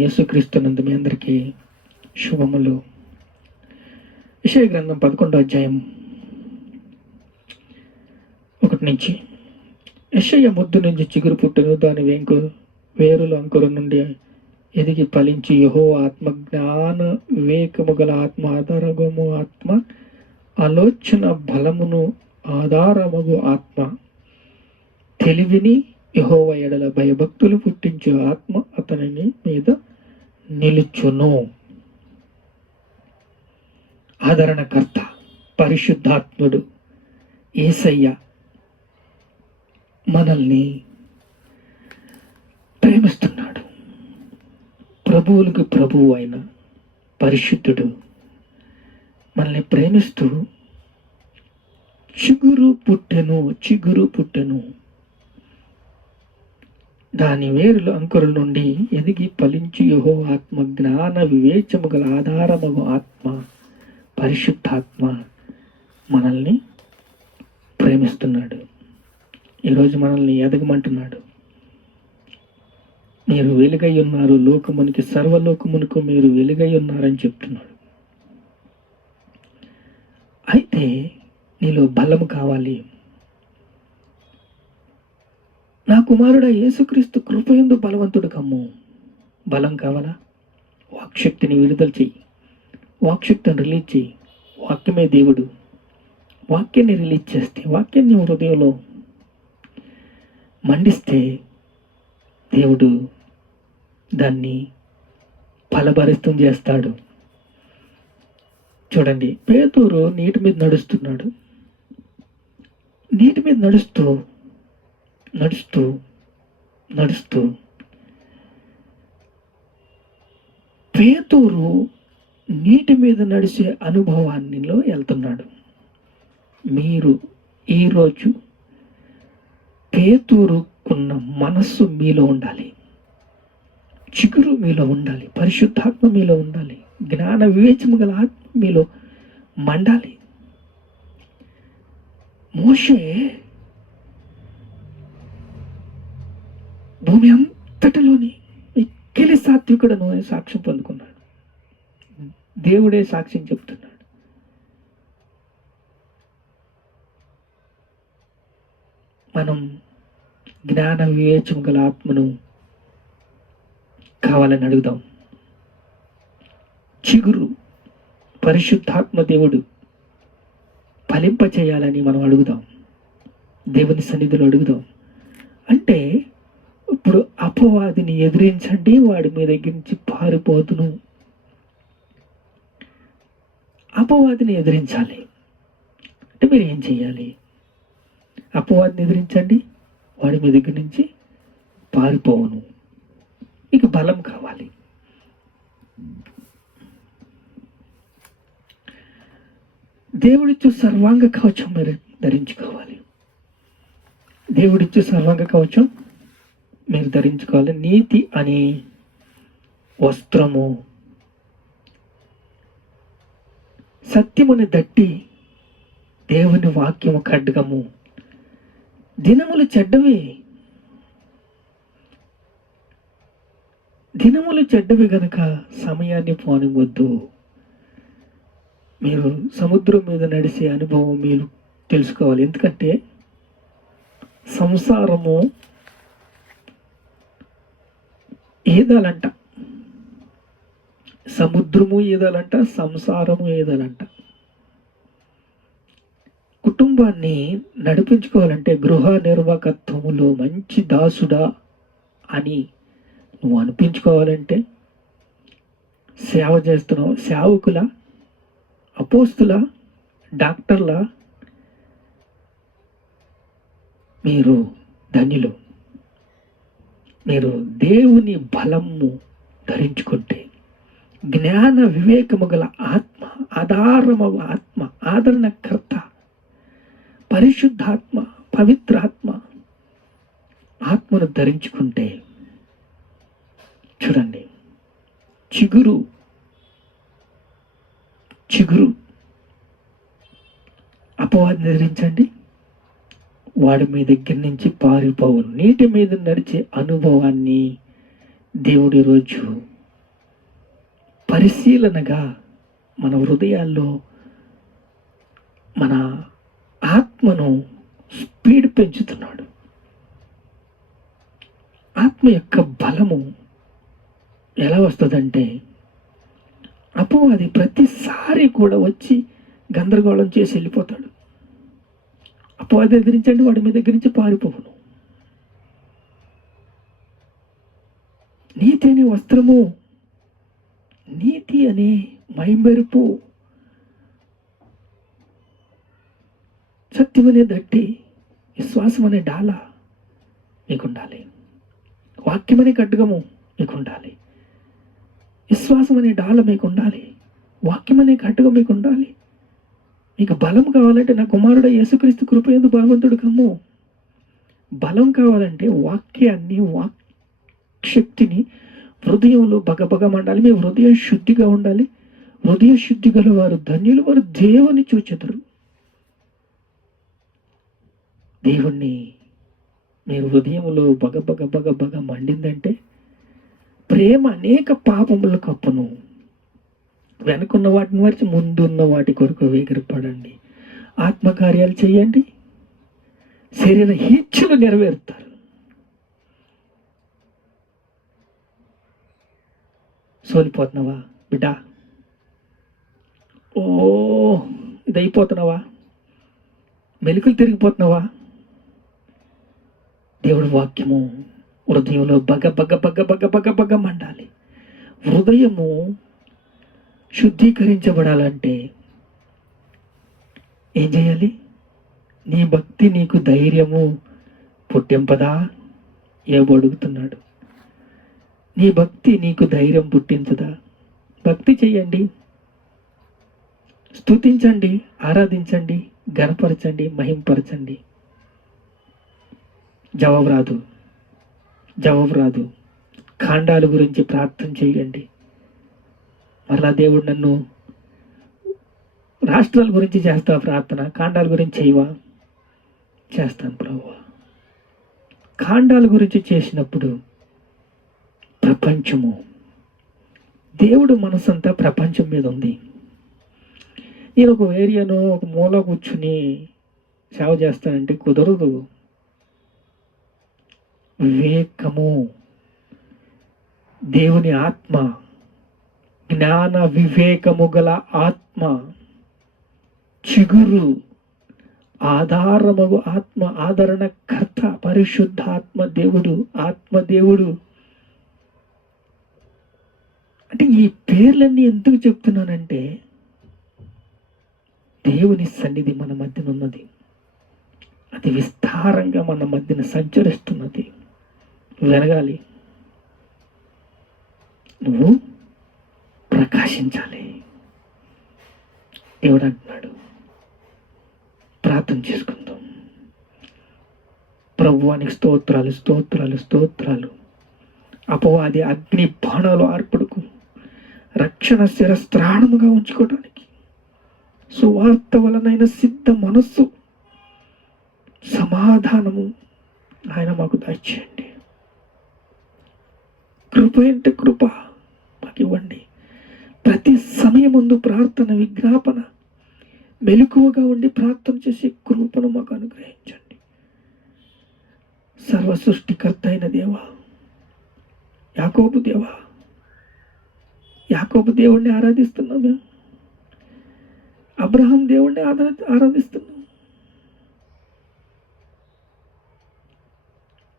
యేసుక్రీస్తునందు మీ అందరికీ శుభములు. యెషయా గ్రంథం 11వ అధ్యాయం 1 నుంచి. యెషయా ముద్దు నుంచి చిగురు పుట్టెను, దాని వేరుల అంకురం నుండి ఎదిగి ఫలించి యెహోవా ఆత్మ, జ్ఞాన వివేకము గల ఆత్మ, ఆధారమగు ఆత్మ, ఆలోచన బలమును ఆధారమగు ఆత్మ, తెలివిని యెహోవా ఎడల భయభక్తులు పుట్టించే ఆత్మ అతని మీద నిలుచును. ఆదరణకర్త పరిశుద్ధాత్ముడు యేసయ్య మనల్ని ప్రేమిస్తున్నాడు. ప్రభువులకు ప్రభువు అయిన పరిశుద్ధుడు మనల్ని ప్రేమిస్తూ చిగురు పుట్టెను, దాని వేరుల అంకురుల నుండి ఎదిగి ఫలించి యెహోవా ఆత్మ, జ్ఞాన వివేచము గల ఆధారమగు ఆత్మ, పరిశుద్ధాత్మ మనల్ని ప్రేమిస్తున్నాడు. ఈరోజు మనల్ని ఎదగమంటున్నాడు. మీరు వెలుగై ఉన్నారు, లోకమునికి సర్వలోకమునకు మీరు వెలుగై ఉన్నారని చెప్తున్నాడు. అయితే నీలో బలము కావాలి. నా కుమారుడా యేసుక్రీస్తు కృపయందు బలవంతుడు కమ్ము. బలం కావాలా? వాక్శక్తిని విడుదల చెయ్యి, వాక్శక్తిని రిలీజ్ చెయ్యి. వాక్యమే దేవుడు. వాక్యాన్ని రిలీజ్ చేస్తే, వాక్యాన్ని హృదయంలో మండిస్తే దేవుడు దాన్ని ఫలభరితం చేస్తాడు. చూడండి, పేతురు నీటి మీద నడుస్తున్నాడు. నీటి మీద నడుస్తూ పేతురు నీటి మీద నడిచే అనుభవాన్నిలో వెళ్తున్నాడు. మీరు ఈరోజు పేతురుకున్న మనస్సు మీలో ఉండాలి, చిగురు మీలో ఉండాలి, పరిశుద్ధాత్మ మీలో ఉండాలి, జ్ఞాన వివేచము గల ఆత్మ మీలో మండాలి. మోషే భూమి అంతటిలోని మిక్కిలి సాత్వికుడను అని సాక్ష్యం పొందుకున్నాడు. దేవుడే సాక్ష్యం చెప్తున్నాడు. మనం జ్ఞాన వివేచం గల ఆత్మను కావాలని అడుగుదాం. చిగురు పరిశుద్ధాత్మ దేవుడు ఫలింప చేయాలని మనం అడుగుదాం. దేవుని సన్నిధిలో అడుగుదాం. అంటే ఇప్పుడు అపవాదిని ఎదిరించండి, వాడి మీ దగ్గర నుంచి పారిపోతును. అపవాదిని ఎదిరించాలి అంటే మీరు ఏం చేయాలి? అపవాదిని ఎదిరించండి, వాడి మీ దగ్గర నుంచి పారిపోవును. మీకు బలం కావాలి. దేవుడిచ్చు సర్వాంగ కవచం మీరు ధరించుకోవాలి. దేవుడిచ్చు సర్వాంగ కవచం మీరు ధరించుకోవాలి. నీతి అనే వస్త్రము, సత్యముని దట్టి దేవుని వాక్యము ఖడ్గము. దినములు చెడ్డవి గనుక సమయాన్ని పోనివద్దు. మీరు సముద్రం మీద నడిచే అనుభవం మీరు తెలుసుకోవాలి. ఎందుకంటే సంసారము ఏదాలంట, సముద్రము ఏదాలంట, సంసారము ఏదాలంట. కుటుంబాన్ని నడిపించుకోవాలంటే గృహ నిర్వాహకత్వములో మంచి దాసుడా అని నువ్వు అనిపించుకోవాలంటే సేవ చేస్తున్నావు. సేవకుల, అపోస్తుల, డాక్టర్ల మీరు ధన్యులు. మీరు దేవుని బలము ధరించుకుంటే, జ్ఞాన వివేకము గల ఆత్మ, ఆధారమగు ఆత్మ, ఆదరణకర్త పరిశుద్ధాత్మ, పవిత్రాత్మ ఆత్మను ధరించుకుంటే, చూడండి, చిగురు అపవాదిని ధరించండి, వాడు మీ దగ్గర నుంచి పారిపోవును. నీటి మీద నడిచే అనుభవాన్ని దేవుడి రోజు పరిశీలనగా మన హృదయాల్లో మన ఆత్మను స్పీడ్ పెంచుతున్నాడు. ఆత్మ యొక్క బలము ఎలా వస్తుందంటే, అపవాది ప్రతిసారి కూడా వచ్చి గందరగోళం చేసి వెళ్ళిపోతాడు. అపవాది ఎదిరించండి, వాడి మీద దగ్గర నుంచి పారిపోవును. నీతి అనే వస్త్రము, నీతి అనే మైమెరుపు, సత్యం అనే దట్టి, విశ్వాసం అనే డాల మీకుండాలి. వాక్యం అనే ఖడ్గము మీకుండాలి. విశ్వాసం అనే డాల మీకు ఉండాలి. వాక్యం అనే ఖడ్గం మీకు ఉండాలి. మీకు బలం కావాలంటే నా కుమారుడు యేసుక్రీస్తు కృపయందు బలవంతుడు కమ్ము. బలం కావాలంటే వాక్యాన్ని, వాక్శక్తిని హృదయంలో బగబగ మండాలి. మీ హృదయం శుద్ధిగా ఉండాలి. హృదయ శుద్ధి గల వారు ధన్యులు, వారు దేవుని చూచెదరు. దేవుణ్ణి మీరు హృదయంలో బగబగ మండిందంటే, ప్రేమ అనేక పాపముల కప్పును. వెనుకున్న వాటిని మరిచి ముందున్న వాటి కొరకు వేగిరపడండి. ఆత్మకార్యాలు చేయండి, శరీర హీచ్ఛలు నెరవేరుతారు. సోలిపోతున్నావా బిడ్డా? ఓ ఇదైపోతున్నావా? మెలికలు తిరిగిపోతున్నావా? దేవుడి వాక్యము హృదయంలో బగ మండాలి. హృదయము శుద్ధీకరించబడాలంటే ఏం చేయాలి? నీ భక్తి నీకు ధైర్యము పుట్టింపదా? ఏవో అడుగుతున్నాడు. నీ భక్తి నీకు ధైర్యం పుట్టించదా? భక్తి చెయ్యండి, స్తుతించండి, ఆరాధించండి, ఘనపరచండి, మహింపరచండి. జవాబు రాదు. కాండాల గురించి ప్రార్థన చేయండి. మరలా దేవుడు నన్ను రాష్ట్రాల గురించి చేస్తా ప్రార్థన, కాండాల గురించి చేయవా? చేస్తాను ప్రభువా. కాండాల గురించి చేసినప్పుడు ప్రపంచము, దేవుడు మనసంతా ప్రపంచం మీద ఉంది. నేను ఒక ఏరియాను ఒక మూల కూర్చుని సేవ చేస్తానంటే కుదరదు. వివేకము, దేవుని ఆత్మ, జ్ఞాన వివేకము గల ఆత్మ, చిగురు, ఆధారము ఆత్మ, ఆదరణకర్త పరిశుద్ధాత్మ దేవుడు, ఆత్మదేవుడు. అంటే ఈ పేర్లన్నీ ఎందుకు చెప్తున్నానంటే, దేవుని సన్నిధి మన మధ్యన ఉన్నది. అది విస్తారంగా మన మధ్యన సంచరిస్తున్నది. వెలగాలి, నువ్వు ప్రకాశించాలి. దేవుడు అంటున్నాడు. ప్రార్థన చేసుకుందాం. ప్రభువానికి స్తోత్రాలు, స్తోత్రాలు, స్తోత్రాలు. అపవాది అగ్ని బాణాలు ఆర్పడుకు, రక్షణ శిరస్త్రాణముగా ఉంచుకోవడానికి, సువార్త వలనైన సిద్ధ మనస్సు, సమాధానము ఆయన మాకు దయచేయండి. కృప అంటే కృప మాకు ఇవ్వండి. ప్రతి సమయమందు ప్రార్థన, విజ్ఞాపన, మెలకువగా ఉండి ప్రార్థన చేసే కృపను మాకు అనుగ్రహించండి. సర్వ సృష్టికర్త అయిన దేవా, యాకోబు దేవా, యాకోబు దేవుణ్ణి ఆరాధిస్తున్నాం మేము. అబ్రహాం దేవుణ్ణి ఆరాధిస్తున్నాం.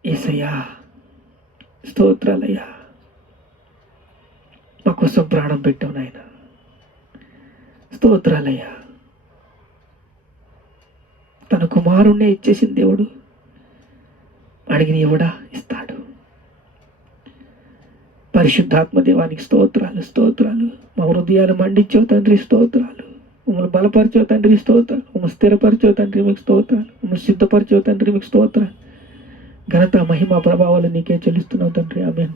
యేసయ్యా స్తోత్రాలయ్యా, మా కోసం ప్రాణం పెట్టావు నాయన. స్తోత్రాలయ్యా. తన కుమారుణ్ణే ఇచ్చేసిన దేవుడు అడిగిన ఇవ్వడా ఇస్తాడు. పరిశుద్ధాత్మ దేవానికి స్తోత్రాలు, స్తోత్రాలు. మా హృదయాలు మండించావు తండ్రి, స్తోత్రాలు. మమ్మల్ని బలపరిచావు తండ్రి, స్తోత్రాలు. మమ్మల్ని స్థిరపరిచావు తండ్రి, మీకు స్తోత్రాలు. మమ్మల్ని సిద్ధపరిచావు తండ్రి, మీకు స్తోత్రాలు. ఘనత, మహిమ, ప్రభావాలు నీకే చెల్లిస్తున్నావు తండ్రి. ఆమేన్.